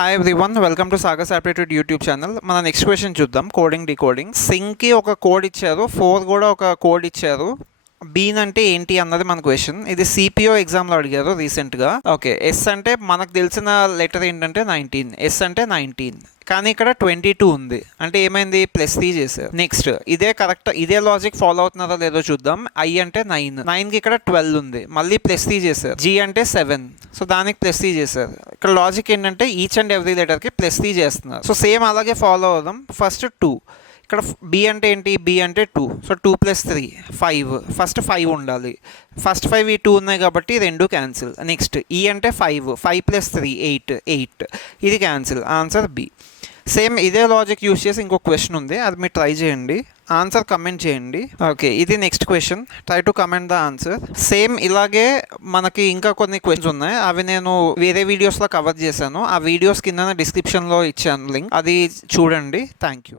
Hi everyone, welcome to Sagar's aptitude YouTube channel. మన next question చూద్దాం. Coding decoding. సింగ్కి ఒక కోడ్ ఇచ్చారు, 4 కూడా ఒక కోడ్ ఇచ్చారు. బీన్ అంటే ఏంటి అన్నది మన క్వశ్చన్. ఇది సిపిఓ ఎగ్జామ్లో అడిగారు రీసెంట్గా. ఓకే, ఎస్ అంటే మనకు తెలిసిన లెటర్ ఏంటంటే 19, ఎస్ అంటే 19, కానీ ఇక్కడ 22 ఉంది. అంటే ఏమైంది, +3 చేశారు. నెక్స్ట్ ఇదే లాజిక్ ఫాలో అవుతున్నారో లేదో చూద్దాం. ఐ అంటే 9కి ఇక్కడ 12 ఉంది, మళ్ళీ +3 చేశారు. జీ అంటే 7, సో దానికి +3 చేశారు. ఇక్కడ లాజిక్ ఏంటంటే ఈచ్ అండ్ ఎవ్రీ లెటర్కి +3 చేస్తున్నారు. సో సేమ్ అలాగే ఫాలో అవుదాం. ఫస్ట్ 2, ఇక్కడ బి అంటే ఏంటి, బి అంటే 2, సో 2 + 3 5, ఫస్ట్ 5 ఉండాలి. ఫస్ట్ 5 ఈ 2 ఉన్నాయి కాబట్టి 2 క్యాన్సిల్. నెక్స్ట్ ఈ అంటే 5 + 3 8, ఇది క్యాన్సిల్. Answer B. సేమ్ ఇదే లాజిక్ యూస్ చేసి ఇంకో క్వశ్చన్ ఉంది, అది మీరు ట్రై చేయండి, ఆన్సర్ కమెంట్ చేయండి. ఓకే, ఇది next question, try to comment the answer. Same ఇలాగే మనకి ఇంకా కొన్ని క్వశ్చన్స్ ఉన్నాయి, అవి నేను వేరే వీడియోస్లో కవర్ చేశాను. ఆ వీడియోస్ కింద డిస్క్రిప్షన్లో ఇచ్చాను లింక్, అది చూడండి. Thank you.